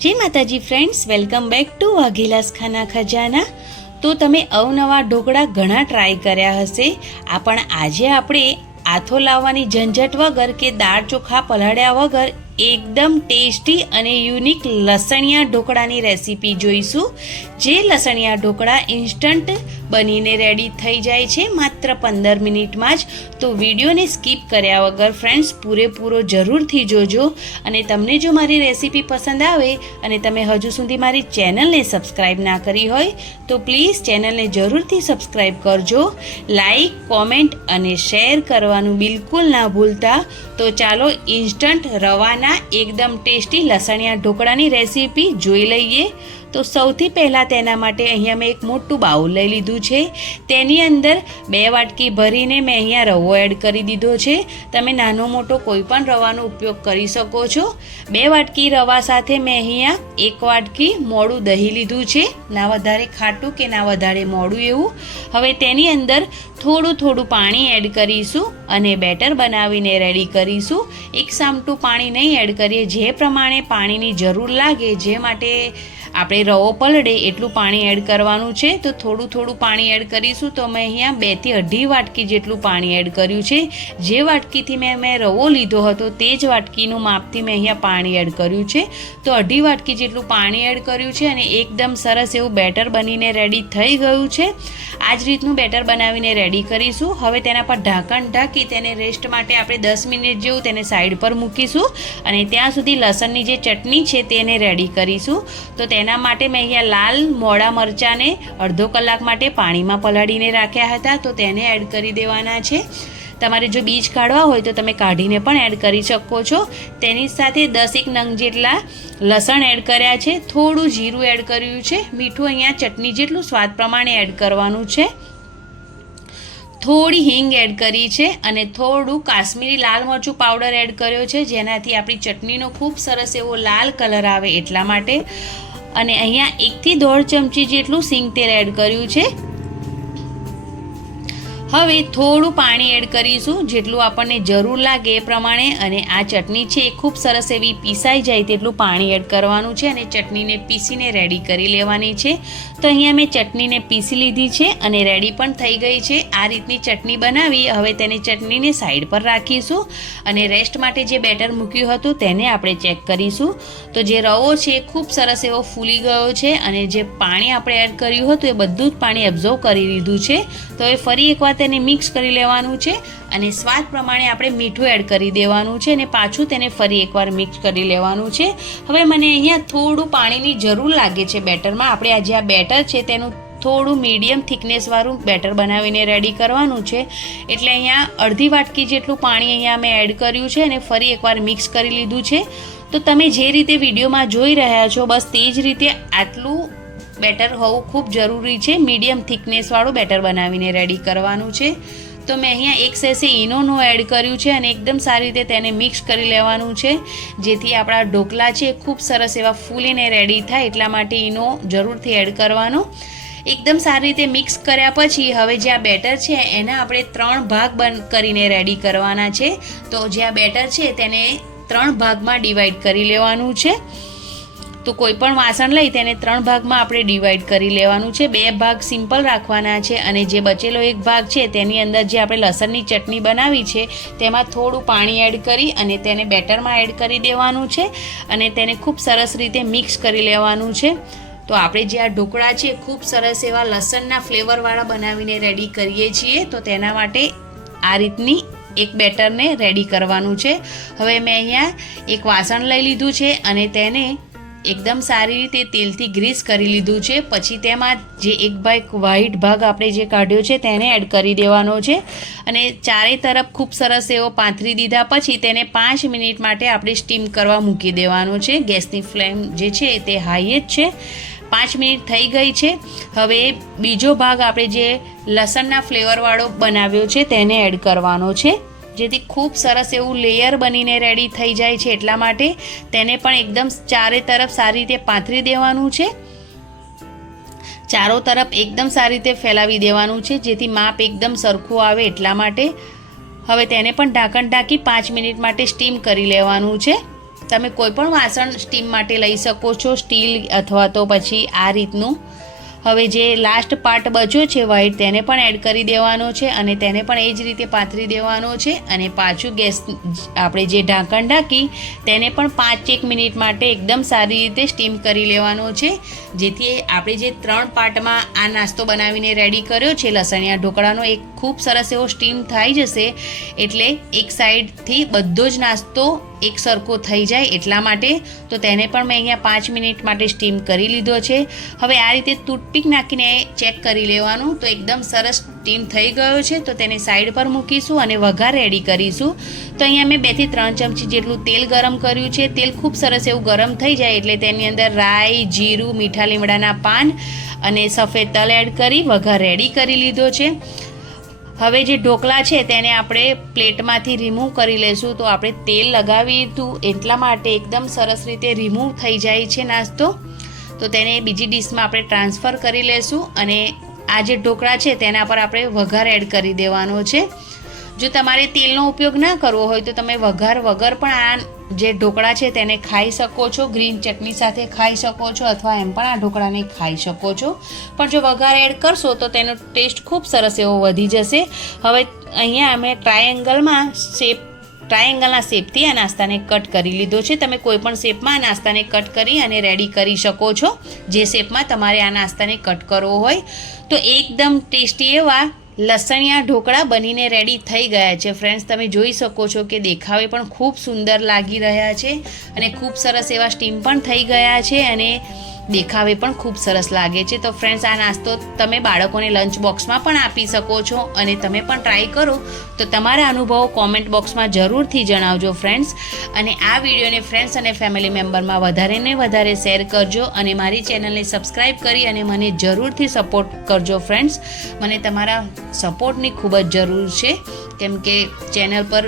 જય માતાજી friends welcome back to Vaghela's Khana Khajana. તો તમે અવનવા ઢોકળા ઘણા ટ્રાય કર્યા હશે. આ પણ આજે આપણે આથો લાવવાની ઝંઝટ વગર કે દાળ ચોખા પલાળ્યા વગર એકદમ ટેસ્ટી અને યુનિક લસણિયા ઢોકળાની રેસીપી જોઈશું. જે લસણિયા ઢોકળા ઇન્સ્ટન્ટ બનીને રેડી થઈ જાય છે માત્ર પંદર મિનિટમાં જ. તો વિડીયોને સ્કીપ કર્યા વગર ફ્રેન્ડ્સ પૂરેપૂરો જરૂરથી જોજો. અને તમને જો મારી રેસીપી પસંદ આવે અને તમે હજુ સુધી મારી ચેનલને સબસ્ક્રાઈબ ના કરી હોય, તો પ્લીઝ ચેનલને જરૂરથી સબસ્ક્રાઈબ કરજો. લાઈક કોમેન્ટ અને શેર કરવાનું બિલકુલ ના ભૂલતા. તો ચાલો ઇન્સ્ટન્ટ રવાના, એકદમ ટેસ્ટી લસણિયા ઢોકળાની રેસીપી જોઈ લઈએ. તો સૌથી પહેલાં તેના માટે અહીંયા મેં એક મોટું બાઉલ લઈ લીધું છે. તેની અંદર બે વાટકી ભરીને મેં અહીંયા રવો એડ કરી દીધો છે. તમે નાનો મોટો કોઈ પણ રવાનો ઉપયોગ કરી શકો છો. બે વાટકી રવા સાથે મેં અહીંયા એક વાટકી મોડું દહીં લીધું છે. ના વધારે ખાટું કે ના વધારે મોડું એવું. હવે તેની અંદર થોડું થોડું પાણી એડ કરીશું અને બેટર બનાવીને રેડી કરીશું. એક સામટું પાણી નહીં એડ કરીએ. જે પ્રમાણે પાણીની જરૂર લાગે, જે માટે આપણે રવો પલળે, એટલું પાણી એડ કરવાનું છે. તો થોડું થોડું પાણી એડ કરીશું તો મેં અહીંયા બેથી અઢી વાટકી જેટલું પાણી એડ કર્યું છે. જે વાટકીથી મેં મેં રવો લીધો હતો તે જ વાટકીનું માપથી મેં અહીંયા પાણી એડ કર્યું છે. તો અઢી વાટકી જેટલું પાણી એડ કર્યું છે અને એકદમ સરસ એવું બેટર બનીને રેડી થઈ ગયું છે. આ જ રીતનું બેટર બનાવીને રેડી કરીશું. હવે તેના પર ઢાંકણ ઢાંકી તેને રેસ્ટ માટે આપણે દસ મિનિટ જેવું તેને સાઈડ પર મૂકીશું અને ત્યાં સુધી લસણની જે ચટણી છે તેને રેડી કરીશું. તો તેના માટે મેં અહીંયા લાલ, મોડા મરચાંને અડધો કલાક માટે પાણીમાં પલાળીને રાખ્યા હતા. તો તેને એડ કરી દેવાના છે. તમારે જો બીજ કાઢવા હોય તો તમે કાઢીને પણ એડ કરી શકો છો. તેની સાથે દસ એક નંગ જેટલા લસણ એડ કર્યા છે. થોડું જીરું એડ કર્યું છે. મીઠું અહીંયા ચટણી જેટલું સ્વાદ પ્રમાણે એડ કરવાનું છે. થોડી હિંગ એડ કરી છે અને થોડું કાશ્મીરી લાલ મરચું પાવડર એડ કર્યો છે. જેનાથી આપણી ચટણીનો ખૂબ સરસ એવો લાલ કલર આવે એટલા માટે. અને અહીંયા એકથી દોઢ ચમચી જેટલું સિંગ તેલ એડ કર્યું છે. હવે થોડું પાણી એડ કરીશું, જેટલું આપણને જરૂર લાગે એ પ્રમાણે, અને આ ચટણી છે એ ખૂબ સરસ એવી પીસાઈ જાય તેટલું પાણી એડ કરવાનું છે, અને ચટણીને પીસીને રેડી કરી લેવાની છે. તો અહીંયા મેં ચટણીને પીસી લીધી છે, અને રેડી પણ થઈ ગઈ છે. આ રીતની ચટણી બનાવી, હવે તેની ચટણીને સાઈડ પર રાખીશું, અને રેસ્ટ માટે જે બેટર મૂક્યું હતું તેને આપણે ચેક કરીશું. તો જે રવો છે એ ખૂબ સરસ એવો ફૂલી ગયો છે, અને જે પાણી આપણે એડ કર્યું હતું એ બધું જ પાણી એબ્ઝોર્વ કરી લીધું છે. તો એ ફરી એકવાર તેને મિક્સ કરી લેવાનું છે અને સ્વાદ પ્રમાણે આપણે મીઠું એડ કરી દેવાનું છે અને પાછું તેને ફરી એકવાર મિક્સ કરી લેવાનું છે. હવે મને અહીંયા થોડું પાણીની જરૂર લાગે છે બેટરમાં. આપણે આજે આ બેટર છે તેનું થોડું મીડિયમ થિકનેસવાળું બેટર બનાવીને રેડી કરવાનું છે. એટલે અહીંયા અડધી વાટકી જેટલું પાણી અહીંયા મેં એડ કર્યું છે અને ફરી એકવાર મિક્સ કરી લીધું છે. તો તમે જે રીતે વિડીયોમાં જોઈ રહ્યા છો, બસ તે જ રીતે આટલું બેટર હોવું ખૂબ જરૂરી છે. મીડિયમ થિકનેસવાળું બેટર બનાવીને રેડી કરવાનું છે. તો મેં અહીંયા એક સેસે ઈનોનું એડ કર્યું છે અને એકદમ સારી રીતે તેને મિક્સ કરી લેવાનું છે. જેથી આપણા ઢોકળા છે ખૂબ સરસ એવા ફૂલીને રેડી થાય એટલા માટે ઈનો જરૂરથી એડ કરવાનો. એકદમ સારી રીતે મિક્સ કર્યા પછી હવે જે આ બેટર છે એના આપણે ત્રણ ભાગ બંધ કરીને રેડી કરવાના છે. તો જે આ બેટર છે તેને ત્રણ ભાગમાં ડિવાઈડ કરી લેવાનું છે. તો કોઈ પણ વાસણ લઈ તેને ત્રણ ભાગમાં આપણે ડિવાઈડ કરી લેવાનું છે. બે ભાગ સિમ્પલ રાખવાના છે અને જે બચેલો એક ભાગ છે તેની અંદર જે આપણે લસણની ચટણી બનાવી છે તેમાં થોડું પાણી એડ કરી અને તેને બેટરમાં એડ કરી દેવાનું છે અને તેને ખૂબ સરસ રીતે મિક્સ કરી લેવાનું છે. તો આપણે જે આ ઢોકળા છે ખૂબ સરસ એવા લસણના ફ્લેવરવાળા બનાવીને રેડી કરીએ છીએ. તો તેના માટે આ રીતની એક બેટરને રેડી કરવાનું છે. હવે મેં અહીંયા એક વાસણ લઈ લીધું છે અને તેને એકદમ સારી રીતે તેલથી ગ્રીસ કરી લીધું છે. પછી તેમાં જે એક ભાગ વ્હાઈટ ભાગ આપણે જે કાઢ્યો છે તેને એડ કરી દેવાનો છે. અને ચારે તરફ ખૂબ સરસ એવો પાથરી દીધા પછી તેને પાંચ મિનિટ માટે આપણે સ્ટીમ કરવા મૂકી દેવાનો છે. ગેસની ફ્લેમ જે છે તે હાઈ જ છે. પાંચ મિનિટ થઈ ગઈ છે. હવે બીજો ભાગ આપણે જે લસણના ફ્લેવરવાળો બનાવ્યો છે તેને એડ કરવાનો છે. જેથી ખૂબ સરસ એવું લેયર બનીને રેડી થઈ જાય છે એટલા માટે તેને પણ એકદમ ચારે તરફ સારી રીતે પાથરી દેવાનું છે. ચારો તરફ એકદમ સારી રીતે ફેલાવી દેવાનું છે, જેથી માપ એકદમ સરખું આવે એટલા માટે. હવે તેને પણ ઢાંકણ ઢાંકી પાંચ મિનિટ માટે સ્ટીમ કરી લેવાનું છે. તમે કોઈ પણ વાસણ સ્ટીમ માટે લઈ શકો છો સ્ટીલ અથવા તો પછી આ રીતનું. હવે જે લાસ્ટ પાર્ટ બચ્યો છે વ્હાઈટ તેને પણ એડ કરી દેવાનો છે અને તેને પણ એ જ રીતે પાથરી દેવાનો છે અને પાછું ગેસ, આપણે જે ઢાંકણ ઢાંકી, તેને પણ પાંચ એક મિનિટ માટે એકદમ સારી રીતે સ્ટીમ કરી લેવાનો છે. જેથી આપણે જે ત્રણ પાર્ટમાં આ નાસ્તો બનાવીને રેડી કર્યો છે, લસણિયા ઢોકળાનો એક ખૂબ સરસ એવો સ્ટીમ થઈ જશે. એટલે એક સાઈડથી બધો જ નાસ્તો એક સરખો થઈ જાય એટલા માટે. તો તેને પણ મેં અહીંયા પાંચ મિનિટ માટે સ્ટીમ કરી લીધો છે. હવે આ રીતે તૂટીક નાખીને ચેક કરી લેવાનું. તો એકદમ સરસ સ્ટીમ થઈ ગયો છે. તો તેને સાઈડ પર મૂકીશું અને વઘાર રેડી કરીશું. તો અહીંયા મેં બેથી ત્રણ ચમચી જેટલું તેલ ગરમ કર્યું છે. તેલ ખૂબ સરસ એવું ગરમ થઈ જાય એટલે તેની અંદર રાઈ, જીરું, મીઠા લીમડાના પાન અને સફેદ તલ એડ કરી વઘાર રેડી કરી લીધો છે. હવે જે ઢોકળા છે તેને આપણે પ્લેટમાંથી રિમૂવ કરી લઈશું તો આપણે તેલ લગાવી હતું એટલા માટે એકદમ સરસ રીતે રિમૂવ થઈ જાય છે નાસ્તો. તો તેને બીજી ડીશમાં આપણે ટ્રાન્સફર કરી લઈશું અને આ જે ઢોકળા છે તેના પર આપણે વઘાર એડ કરી દેવાનો છે. જો તમારે તેલનો ઉપયોગ ના કરવો હોય તો તમે વઘાર વગર પણ આ જે ઢોકળા છે તેને ખાઈ શકો છો. ગ્રીન ચટણી સાથે ખાઈ શકો છો અથવા એમ પણ આ ઢોકળાને ખાઈ શકો છો. પણ જો વઘાર એડ કરશો તો તેનો ટેસ્ટ ખૂબ સરસ એવો વધી જશે. હવે અહીંયા અમે ટ્રાયેંગલમાં શેપ, ટ્રાયેંગલના શેપથી આ નાસ્તાને કટ કરી લીધો છે. તમે કોઈ પણ શેપમાં આ નાસ્તાને કટ કરી અને રેડી કરી શકો છો. જે શેપમાં તમારે આ નાસ્તાને કટ કરવો હોય. તો એકદમ ટેસ્ટી એવા લસણિયા ઢોકળા બનીને રેડી થઈ ગયા છે. ફ્રેન્ડ્સ તમે જોઈ શકો છો કે દેખાવે પણ ખૂબ સુંદર લાગી રહ્યા છે અને ખૂબ સરસ એવા સ્ટીમ પણ થઈ ગયા છે અને દેખાવે પણ ખૂબ સરસ લાગે છે. તો ફ્રેન્ડ્સ આ નાસ્તો તમે બાળકોને લંચ બોક્સમાં પણ આપી શકો છો અને તમે પણ ટ્રાય કરો. તો તમારા અનુભવો કોમેન્ટ બોક્સમાં જરૂરથી જણાવજો ફ્રેન્ડ્સ અને આ વિડીયોને ફ્રેન્ડ્સ અને ફેમિલી મેમ્બરમાં વધારે ને વધારે શેર કરજો અને મારી ચેનલને સબસ્ક્રાઈબ કરી અને મને જરૂરથી સપોર્ટ કરજો ફ્રેન્ડ્સ મને તમારા સપોર્ટની ખૂબ જ જરૂર છે. કેમ કે ચેનલ પર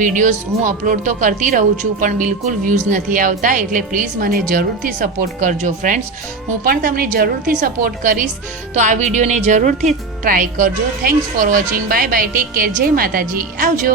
વિડીયોઝ હું અપલોડ તો કરતી રહું છું, પણ બિલકુલ વ્યૂઝ નથી આવતા, એટલે પ્લીઝ મને જરૂરથી સપોર્ટ કરજો ફ્રેન્ડ્સ હું પણ તમને જરૂરથી સપોર્ટ કરીશ. તો આ વિડીયોને જરૂરથી ટ્રાય કરજો. Thanks for watching bye bye take care જય માતાજી. આવજો.